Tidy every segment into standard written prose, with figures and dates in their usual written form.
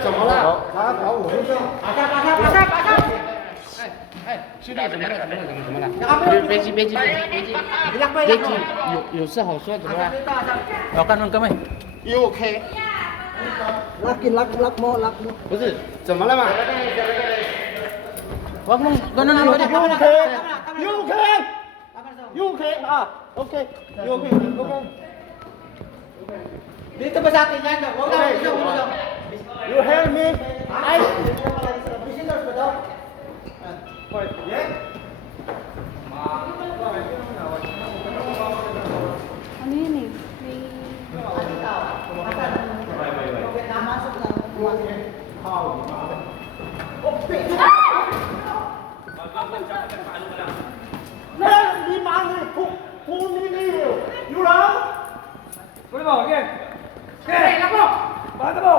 怎么了？他跑5分钟。兄弟，怎么了？别急，有事好说，怎么了？老干哥们 You OK？ 不是，怎么了嘛？我们刚刚 You OK 啊 OK。You OK？ Dito ba sa atin yan? Huwag na, You help me. Ay! Visitors ba daw? Yeah? Ano yun eh? May... Namasok na. Di mangin, pumili. You know? Boleh bawa, okey? Hey, lapo! Bata mo!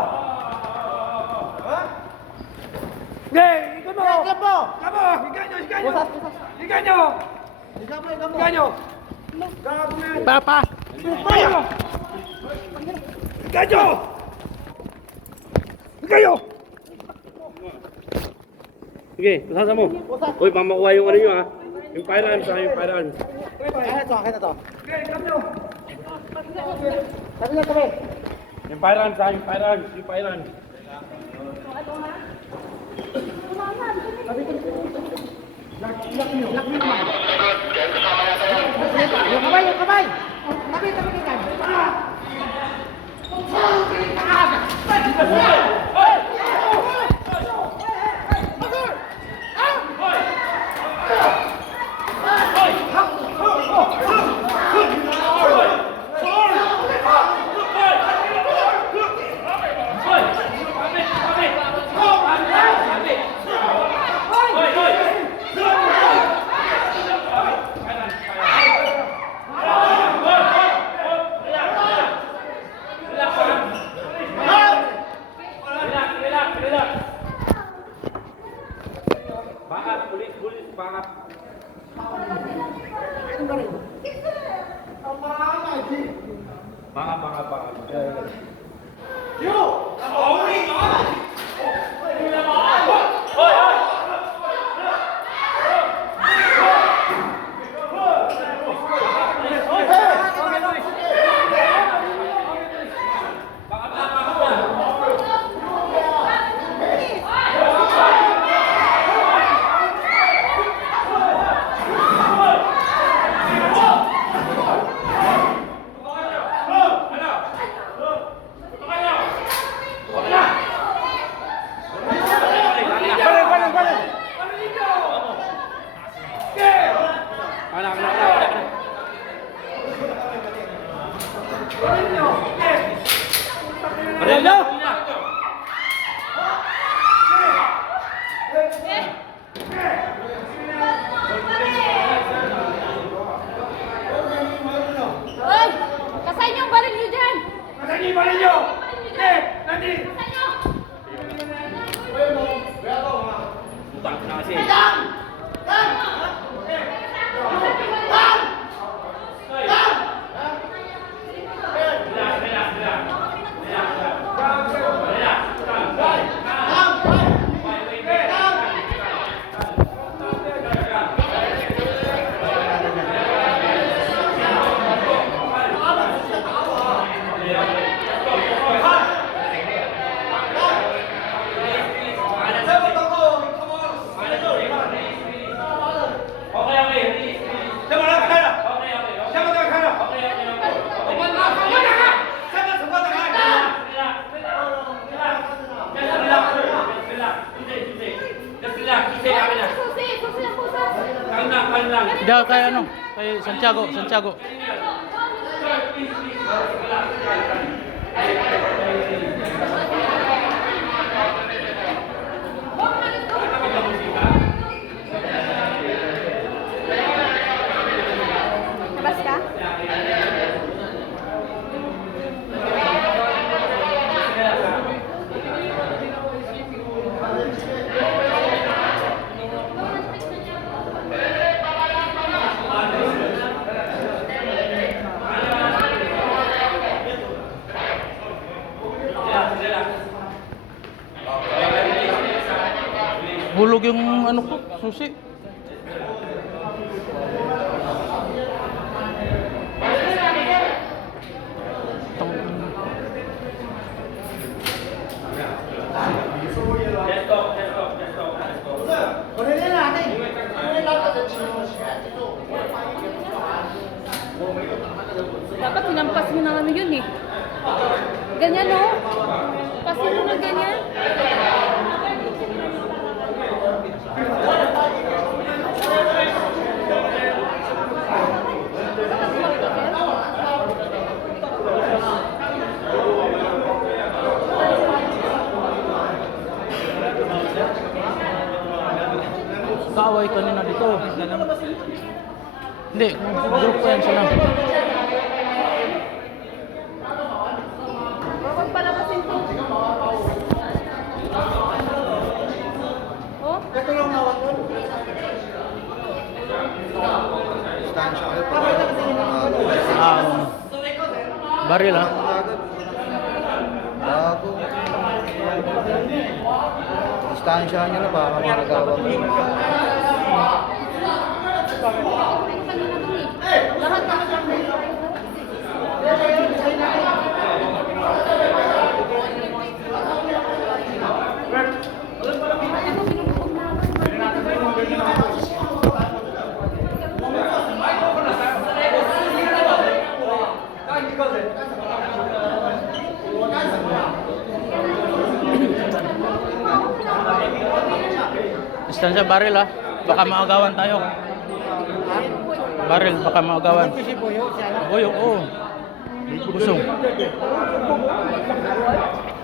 Okey, ikut mo! Ikut mo! Kamu, ikan nyo! Ikan nyo! Papa. Ikan nyo! Okay, usaha mo. Uy, mamakuha yung ano nyo ha. Yung firearms ha, yung firearms. Kaya na to. Okay, ikam nyo! Sabi na kami. Yung firearms ha, yung firearms. Yung kamay! Tabi ka dyan. Ano? Daw kay ano? Kay Santiago, Santiago. Labas ka? Bulog yung ano ko, susi. Dapat hinampas mo na ano yun eh. Ganyan no? Pasin mo na ganyan. Kaaway kanina dito. Hindi, group ko yan sila. Huwag palabasin to. Oh? Baril ha? Bago. Distansya niya na baka magagawa mo. Lahat na Distansya baril ha? Baka maagawan tayo. Baril, baka maagawan. Buyo, oo. Busong.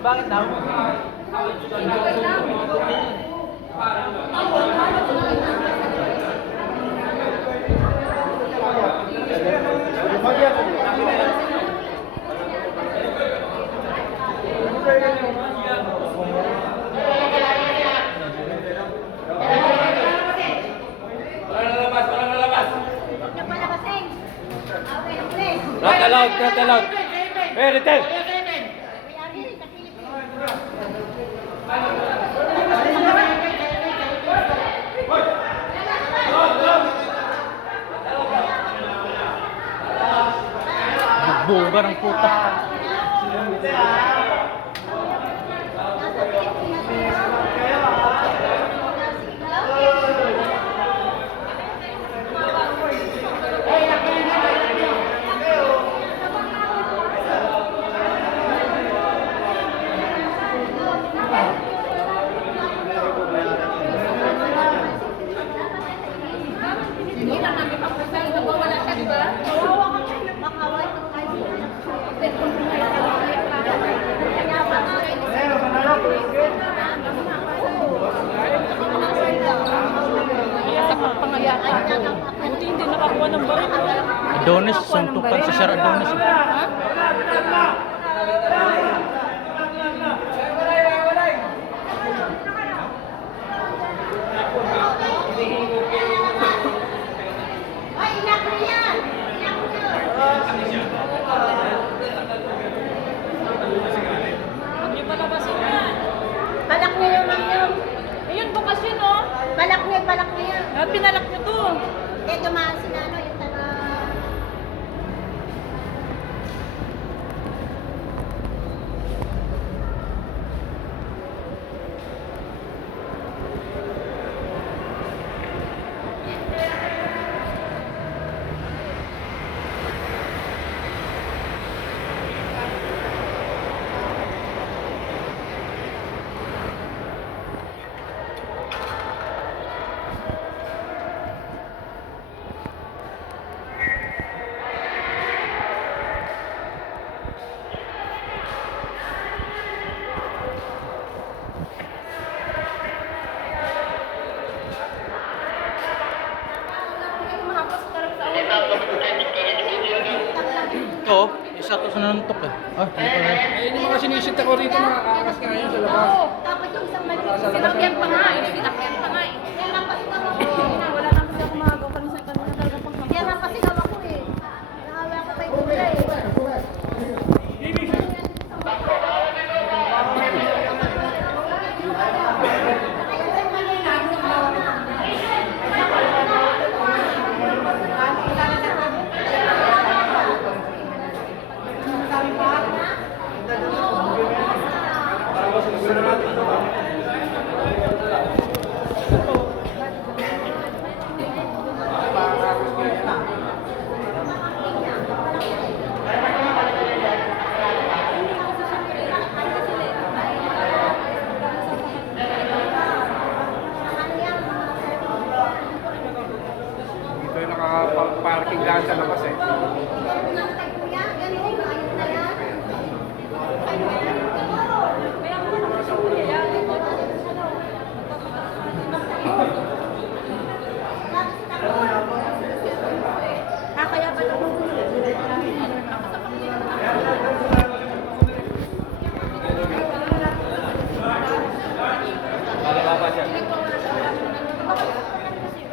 Bakit daw? Not allowed. Hey, return. Buga ng puta. Hindi lang namin papusa. Wala siya, di ba? Makaway ko tayo. Buti hindi nakakuha ng baril. Adonis, suntukan si Sir Adonis. Ay, inak mo yan! Inak mo yun! Hindi pa nabasin yan. Balak niya yung yun. Ayun, bukas yun, oh. Balak niya. Pinalak niyo to. Dumaan si Nano yung taga... Ito, isa to sa nanuntok eh. Ah, hindi pala. Eh, yung mga sinisita ko rito, nakakakas nga yun sa labas. Oo, dapat yung isang maliit. Sinakyan pa nga eh. Sinakyan pa nga eh. Kaya lang kasi naman ko. Wala na kasi ako magagawa kanina talaga pag kaya lang kasi naman ko eh. Nakawala ko kay Kuya eh. Dito yung nakaparking daan sa labas eh.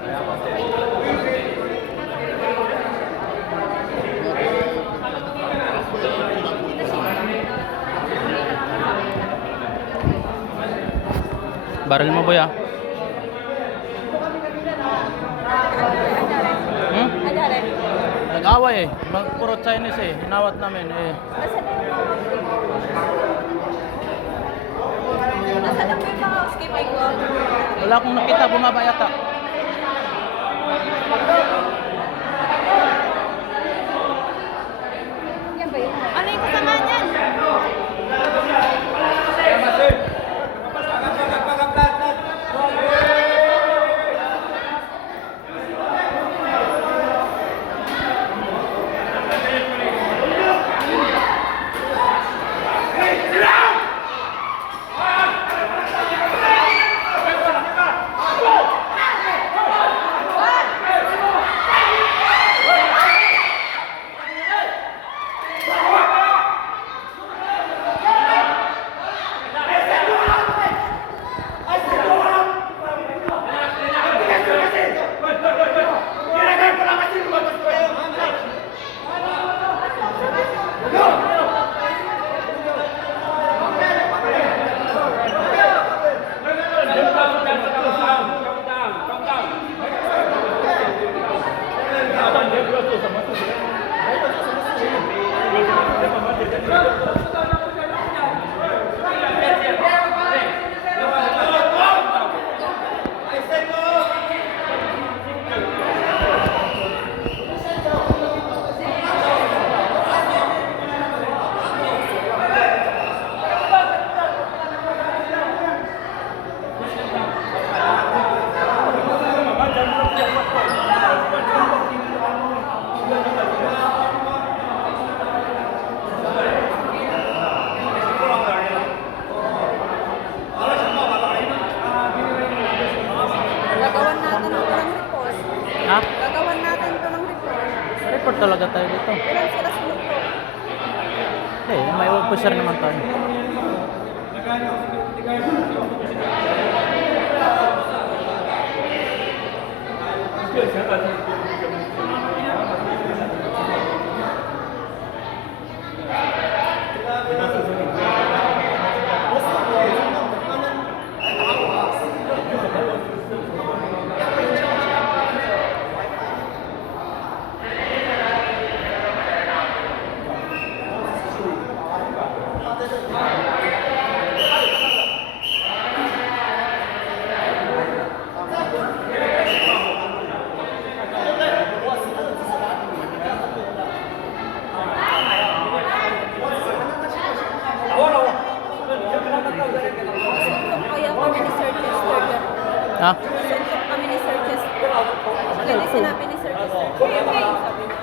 Kaya ba naman? Baril mo boy ah. Hmm? Nag-away eh. Puro Chinese eh. Hinawat namin eh. Nasaan ang may mga housekeeping ko? Wala akong nakita, bumaba yata. Yan ba yun? Ano yung kasama niyan? Gagawan natin ito ng report. Ha? Gagawan natin ito ng report. Report talaga tayo dito. Ilan sila sunod ko? Eh, may officer naman tayo. Kaya kami ni Sir Chester. Ha? Suntok kami ni Sir Chester. Ano yung sinabi ni Sir Chester? Okay, sabi niya.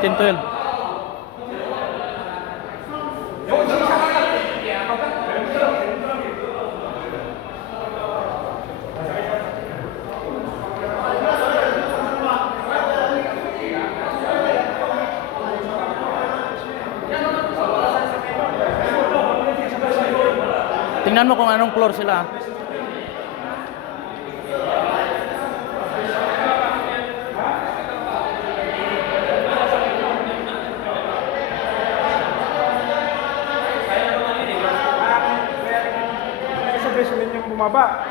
1912. Tingnan mo kung anong floor sila. Sa basement yung bumaba.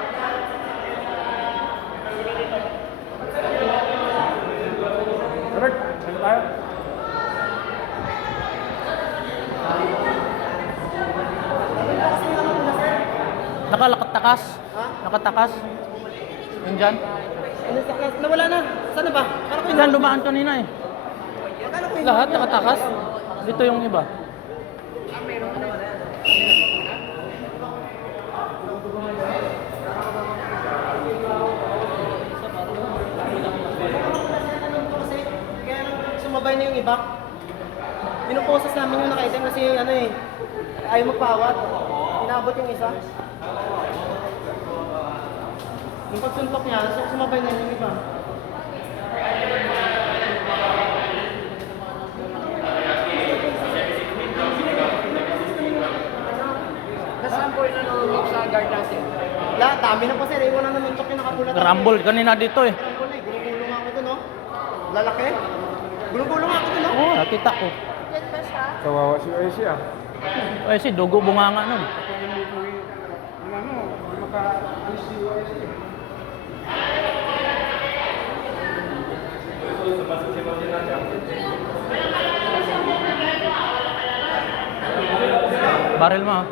Correct. Ano tayo? Nakalakatakas? Nakatakas? Yan dyan? Nawala na. Saan na ba? Akala ko yun. Yan, dumaan kanina eh. Akala ko yun. Lahat nakatakas? Dito yung iba. Kasi kaya nang sumabay na yung iba. Pinuposas namin yung nakaitim kasi ano eh. Ayaw magpawat. Inabot yung isa. Yung pagsuntok niya, sumabay na yung iba. Nasaan po yung nanulog sa guard natin? Lahat, dami na po sir. Iwan na naman yung nakapulat. Karambol kanina dito eh. Karambol eh. Gulong-gulong ako dun oh. Lalaki. Gulong-gulong ako dun oh. Oo, nakita ko. Yan ba siya? Kawawa si Oasis ah. Ay, si dugo bunganga nun. Ano, makaalis si Oasis. Baril mo ah.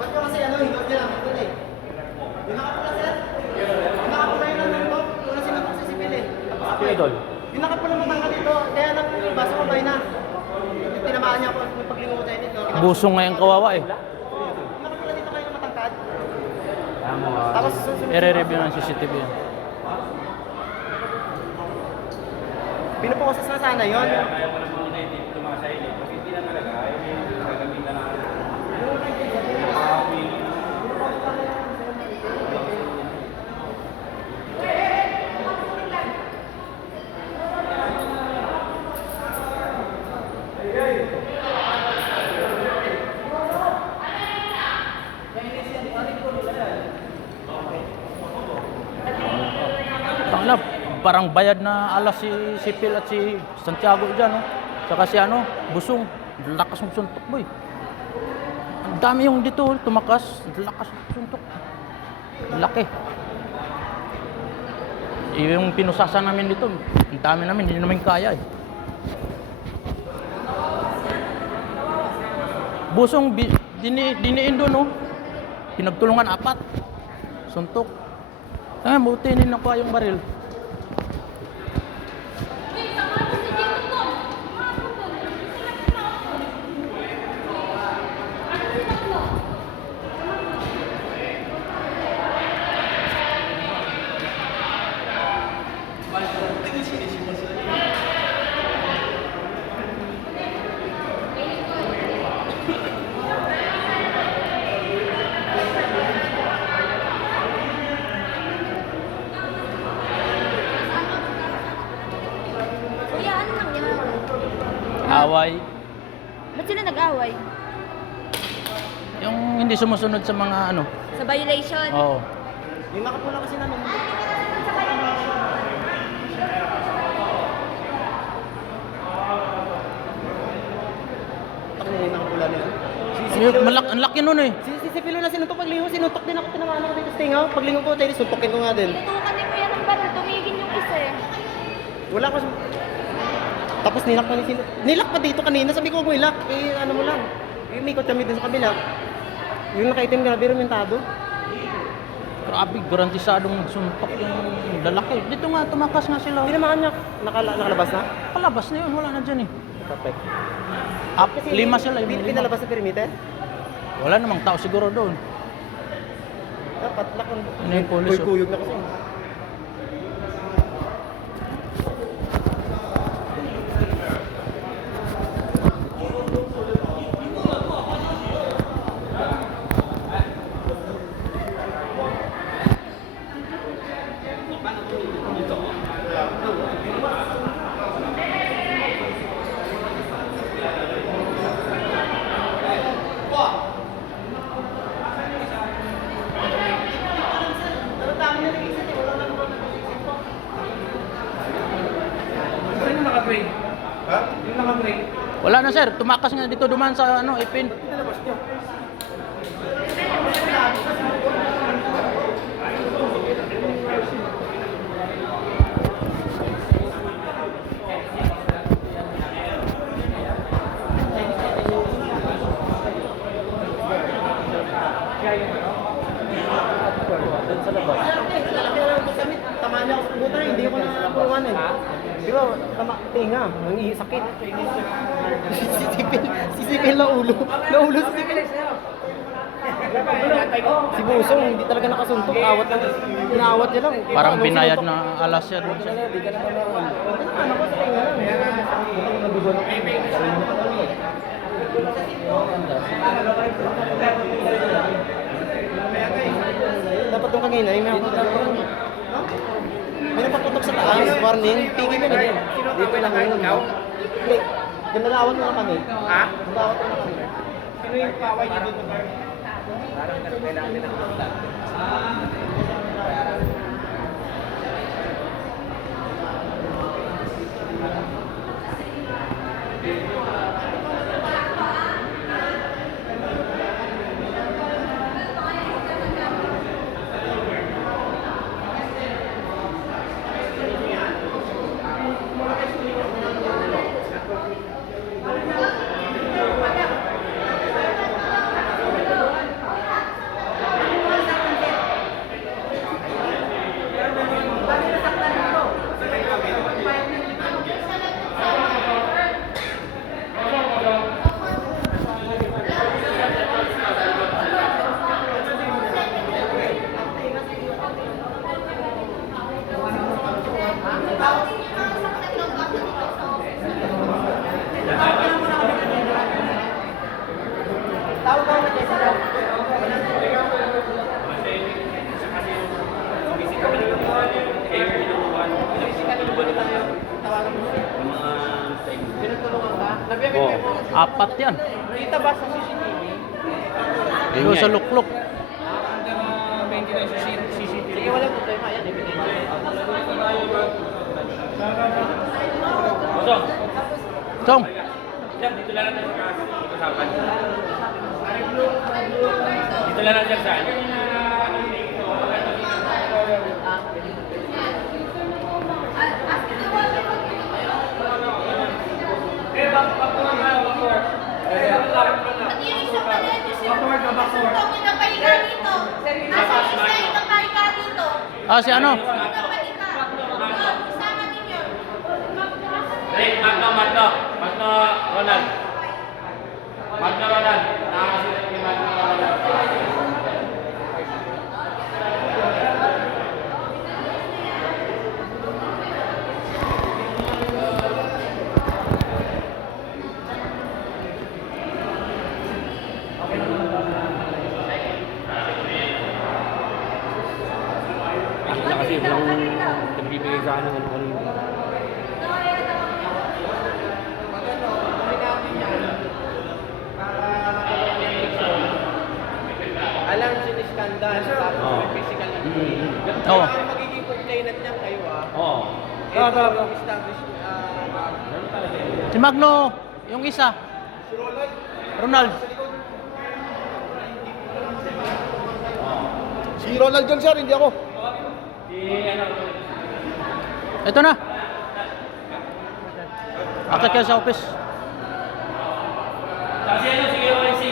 Ba't ka kasi ano, hindi ko lang ito eh. Yung nakapula sir? Yung nakapula yung nandun ko, una sinapok si Sipil eh. Idol. Yung nakapula matangka dito, kaya nang baso mabay na. Tinamaan niya ako yung paglingo ko tayo dito. Busong nga yung kawawa eh. Yung nakapula dito kayo na matangkad. Tapos susunod. I-review ng CCTV yan. Pinupokosas na sana yun. Tangina, parang bayad na alas si Phil at si Santiago dyan, no? Saka si ano, Busong. Lakas ng suntok, boy. Ang dami yung dito, tumakas. Lakas ng suntok. Laki. Yung pinusasa namin dito, ang dami namin, hindi namin kaya eh. Busong, diniin doon, no? Pinagtulungan 4. Suntok. Ah, buti hindi nakuha yung baril. Kuya, ano nangyari? Away. Ba't sila nag-away? Yung hindi sumusunod sa mga ano. Sa violation? Oo. Yung nakapula kasi namin. Takot yung nakapula na yun. Ang laki nun eh. Si Sipilo na sinuntok paglingo, sinuntok din ako, tinamaan ako dito sa tingaw. Paglingo ko tayo, suntokin ko nga din. Tutukan ni Kuya ng baril, tumigil yung isa eh. Wala ko. Tapos nilak pa ni Sino. Nilak pa dito kanina, sabi ko ilak. Eh ano mo lang. Eh, umikot kami dun sa kabila. Yung nakaitim grabe rumentado. Grabe, garantisadong suntok yung lalaki. Dito nga, tumakas nga sila. Tinamaan niya. Nakalabas na? Palabas na yun, wala na dyan eh. Perfect. Lima sila, yung lima. Pinalabas sa perimeter? Wala namang tao siguro doon. Dapat lakon. Ano yung pulis, oh? Kuyog na kasi. Wala na sir, tumakas nga dito duman sa ano, ipin. Doon sa labas. Tamaan niya ako sa buta, hindi ko na pulungan eh. Di ba, tinga, sakit. Sisipil na ulo. Naulo sisipil. Si Busong, hindi talaga nakasuntok. Inaawat niya lang. Parang binayad na alas siya doon sa... Di ka naman na ano ko sa tinga lang. Butang nabubuan ako. Dapat yung kanina, yung may napaputok sa taas, warning, tingin na din. Dito lang yun. Hindi, nalawan mo na kami. Ha? Nalawan mo na kami. Sino yung paway niya dito? Parang kailangan din ang kontak. Oh. Apat yan. Kita ba sa CCTV? Yung sa lukluk. Sige, wala problema. Yan, ebidensya. Chong! Dito lang natin sa usapan. Dito lang natin sa Ah, si ano? Magno Ronald. Magno Ronald. Nakakasita ni Magno Ronald. Kasi walang nagbibigay sa akin ng ano yung Alam siniskandal, tapos may physical injury. Oo. Ang magiging complainant niyan kayo Oo. Ito yung established Si Magno, yung isa. Ronald. Si Ronald John, sir, hindi ako. Ito na. Akit kayo sa office. Kasi ano, sige, OIC.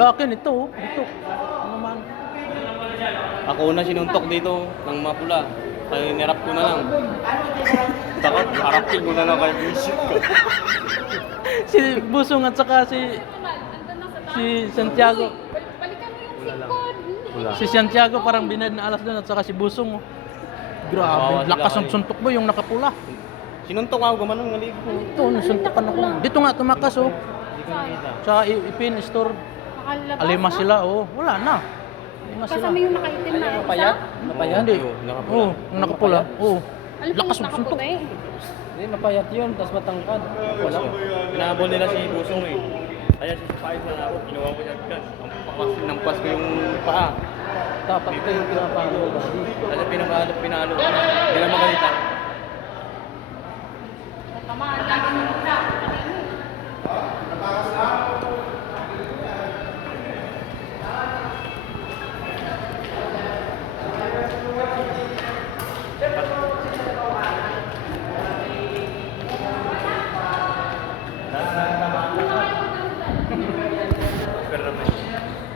Akin ito, oh. Ito. Ano man. Ako na sinuntok dito ng mapula. Kaya nirap ko na lang. Takot, harapin ko na lang kay Bishop ko. Si Busong at saka si Santiago. Balikan mo yung sikod. Si Santiago parang binad na alas doon at saka si Busong. Oh. Kawawa Grabe, sila lakas ng kayo. suntok mo yung nakapula. Sinuntok ako, gumanong ngalig ko. Ito, nasuntokan ako. Dito nga tumakas oh. Hindi ko nakita. Sa Ipin store, Nakalabas alima na. sila oh. Wala na. Alima sila. Kasama yung nakaitim na isa. Napayat? Hindi. Nakapula. Oo, yung nakapula. Oo. Alam Lakas mo, ng suntok. nakaputi. Hindi, mapayat yun, tapos matangkad. Wala. Pinabol nila si Busong eh. Kaya si Supayos na ako, ginawa ko niya agad. Ang pas ko yung paa. Dapat ito yung pinapalo. Kasi pinalo. Hindi na magalitan. Tamaan lagi mo na.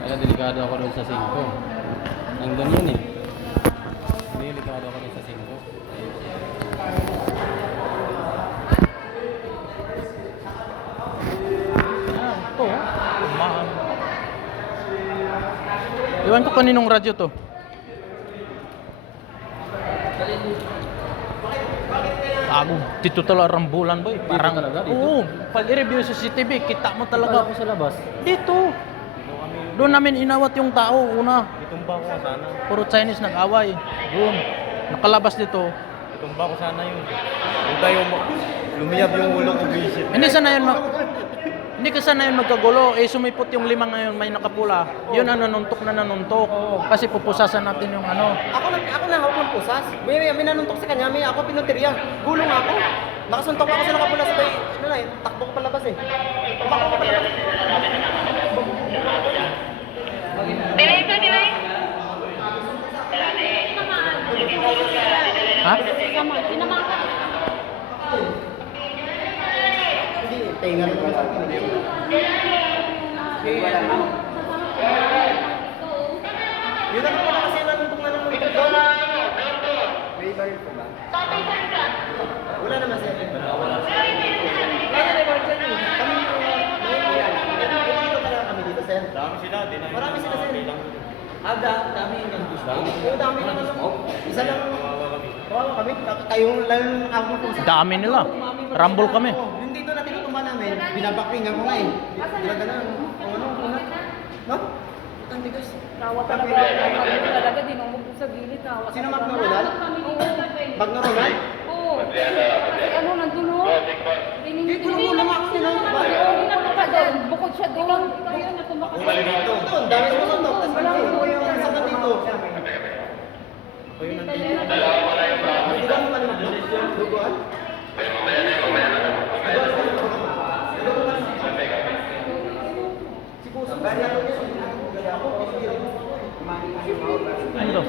Kaya delikado ako doon sa 5. Nandun yun eh. Delikado ako doon sa 5. Ah, ito. Umahan. Iwan ko kaninong radyo to. Bago, dito talaga rambulan boy. Parang talaga, dito? Oo, pag i-review sa CCTV, kita mo talaga. sa labas. Dito. Doon namin inawat yung tao una. Itumba ko sana. Puro Chinese nag-away. Doon. Nakalabas dito. Itumba ko sana yun. Huwag tayo lumiyab yung ulo ko visit. Hindi sana yun hindi ka sana yun magkagulo. Eh sumipot yung 5 ngayon may nakapula. Yun ang nanuntok na nanuntok. Kasi pupusasan natin yung ano. Ako na hawak ng pusas. May nanuntok sa kanya, may ako pinutirya. Gulong ako. Nakasuntok ako sa nakapula sa bay. Ano na eh, takbo ko palabas eh. Tumakbo ko palabas. Ha? Tinamaan ka. Hindi, tenga rin sa akin. Yun lang pala kasi nanuntok na nanuntok doon. May baril pa ba? Wala naman siya. Wala. Kaya record siya yun. Kami dito pala kami dito, sir. Marami sila, sir. Dami yung nandun. Oo, dami naman. Isa lang. Kawawa kami. Kayong lalo ako po sa... Dami nila. Rumble kami. Yung dito na tinutumba namin, binabakpingan ko nga eh. Ginagana. No? Ang bigas. Tawa talaga. Tawa talaga. Dinumog ko sa gilid. Tawa. Sino Magna Ronald? Magna Ronald? Oo. Kasi ano, nandun o. Hindi, tulong ako sila. Bukod siya doon. Ayun, natumbak ka. Doon, dami sa mga tapos wala ko yung isa ka dito. Hindi ka mo pa naman, no? Duguan? Si Kusong Ano to?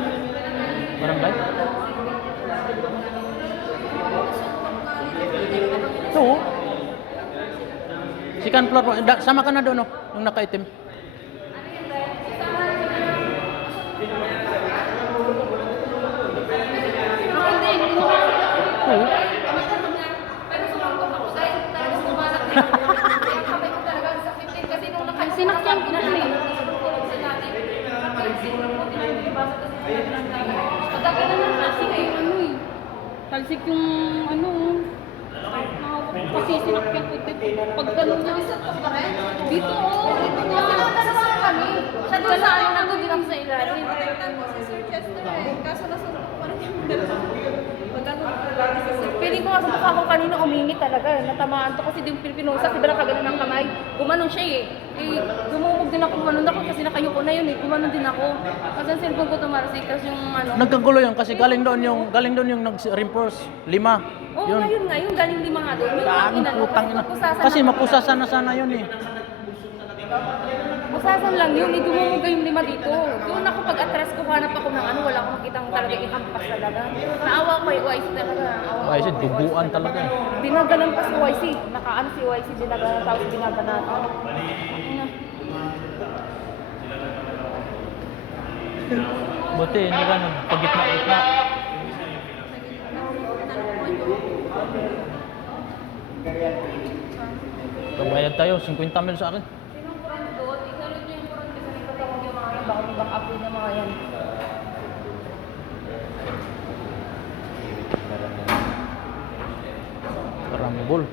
Barangay? Ito oh. Second floor. Sama ka na doon oh. Yung nakaitim. Oo. Sinakyan ko na eh. Pagdagan na ng talsik eh, ano eh. Talsik yung ano. Kasi sinakyan ko dito. Pag ganun niya. Dito oh. Dito nasasama kami. Siya doon sa ano nandun din ako sa ilalim. Si Sir Chester eh. Kaso nasuntok pa rin yung dalawa. Feeling ko nga sa mukha ko kanina umingit talaga. Natamaan to kasi yung Pilipinusa, diba nakaganon ng kamay? Gumanon siya eh. Gumumog din ako, gumanon ako kasi nakayuko na yun eh. Gumanon din ako. Kasi ang cellphone ko tumarasikas yung ano. Nagkagulo yun kasi galing doon yung nag-reinforce 5. Oo, ngayon nga, yung galing 5 nga doon. Yung Dami inano, putang ina. mapusasan Kasi na- mapusasan na sana yun eh. Basasan lang yun, idumungog yung 5 dito. Doon ako pag-atras ko, hanap ako ng ano, wala akong makitang talaga ihampas talaga. Naawa ko kay YC talaga. Naawa ko. Kasi duguan talaga. Dinagalan pa si YC. Nakaano si YC, dinagalan tapos dinagalan. Ano? Buti, hindi ka nagpagitna-gitna. Kabayad tayo, 50 mil sa akin. Sinong kurang doon? Isalot niyo yung kurang kasi nagtatawag yung mga yan. Baka may back up yun yung mga yan. Karambol.